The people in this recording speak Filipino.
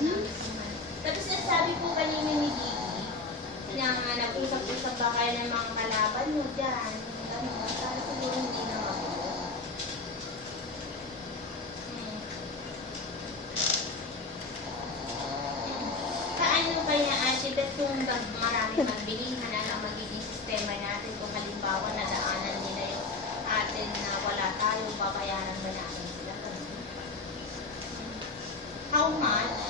Tapos nasabi po kanina ni Gigi, na nag-usap-usap ba kayo ng mga kalaban mo dyan? Ano, para siguro hindi na mabuo. Paano kaya ate, ba't kung maraming magbilihan na ang magiging sistema natin kung halimbawa nadaanan nila yung atin na wala tayo, babayaran ba natin sila? How much?